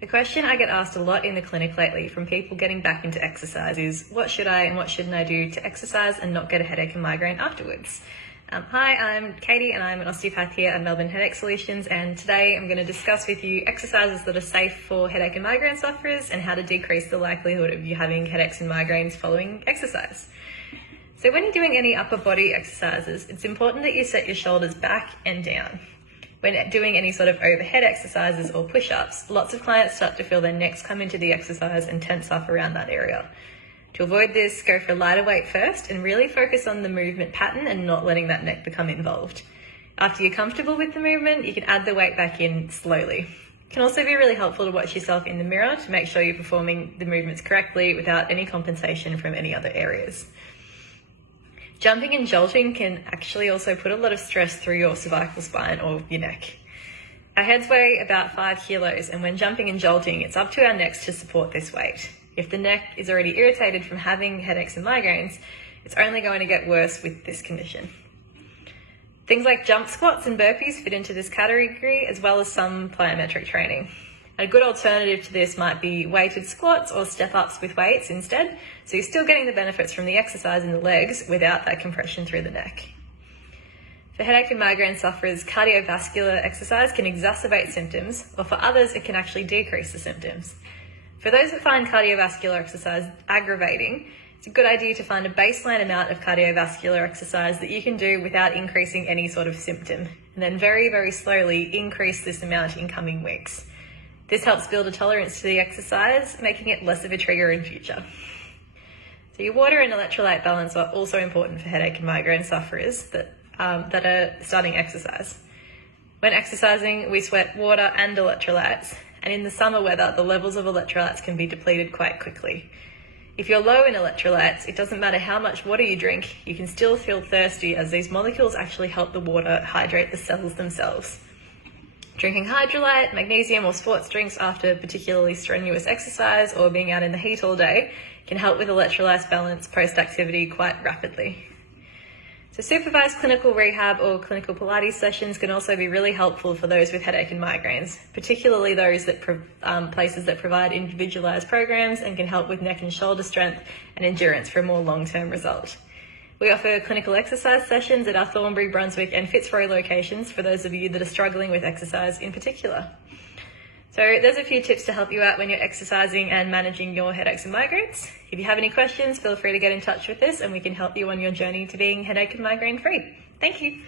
The question I get asked a lot in the clinic lately from people getting back into exercise is, what should I and what shouldn't I do to exercise and not get a headache and migraine afterwards? Hi, I'm Katie and I'm an osteopath here at Melbourne Headache Solutions, and today I'm going to discuss with you exercises that are safe for headache and migraine sufferers and how to decrease the likelihood of you having headaches and migraines following exercise. So when you're doing any upper body exercises, it's important that you set your shoulders back and down. When doing any sort of overhead exercises or push-ups, lots of clients start to feel their necks come into the exercise and tense up around that area. To avoid this, go for a lighter weight first and really focus on the movement pattern and not letting that neck become involved. After you're comfortable with the movement, you can add the weight back in slowly. It can also be really helpful to watch yourself in the mirror to make sure you're performing the movements correctly without any compensation from any other areas. Jumping and jolting can actually also put a lot of stress through your cervical spine or your neck. Our heads weigh about 5 kilos, and when jumping and jolting, it's up to our necks to support this weight. If the neck is already irritated from having headaches and migraines, it's only going to get worse with this condition. Things like jump squats and burpees fit into this category, as well as some plyometric training. A good alternative to this might be weighted squats or step-ups with weights instead, so you're still getting the benefits from the exercise in the legs without that compression through the neck. For headache and migraine sufferers, cardiovascular exercise can exacerbate symptoms, or for others, it can actually decrease the symptoms. For those that find cardiovascular exercise aggravating, it's a good idea to find a baseline amount of cardiovascular exercise that you can do without increasing any sort of symptom, and then very, very slowly increase this amount in coming weeks. This helps build a tolerance to the exercise, making it less of a trigger in future. So your water and electrolyte balance are also important for headache and migraine sufferers that are starting exercise. When exercising, we sweat water and electrolytes, and in the summer weather, the levels of electrolytes can be depleted quite quickly. If you're low in electrolytes, it doesn't matter how much water you drink, you can still feel thirsty, as these molecules actually help the water hydrate the cells themselves. Drinking hydrolyte, magnesium or sports drinks after particularly strenuous exercise or being out in the heat all day can help with electrolyte balance post-activity quite rapidly. So supervised clinical rehab or clinical Pilates sessions can also be really helpful for those with headache and migraines, particularly those that places that provide individualized programs and can help with neck and shoulder strength and endurance for a more long-term result. We offer clinical exercise sessions at our Thornbury, Brunswick and Fitzroy locations for those of you that are struggling with exercise in particular. So there's a few tips to help you out when you're exercising and managing your headaches and migraines. If you have any questions, feel free to get in touch with us and we can help you on your journey to being headache and migraine free. Thank you.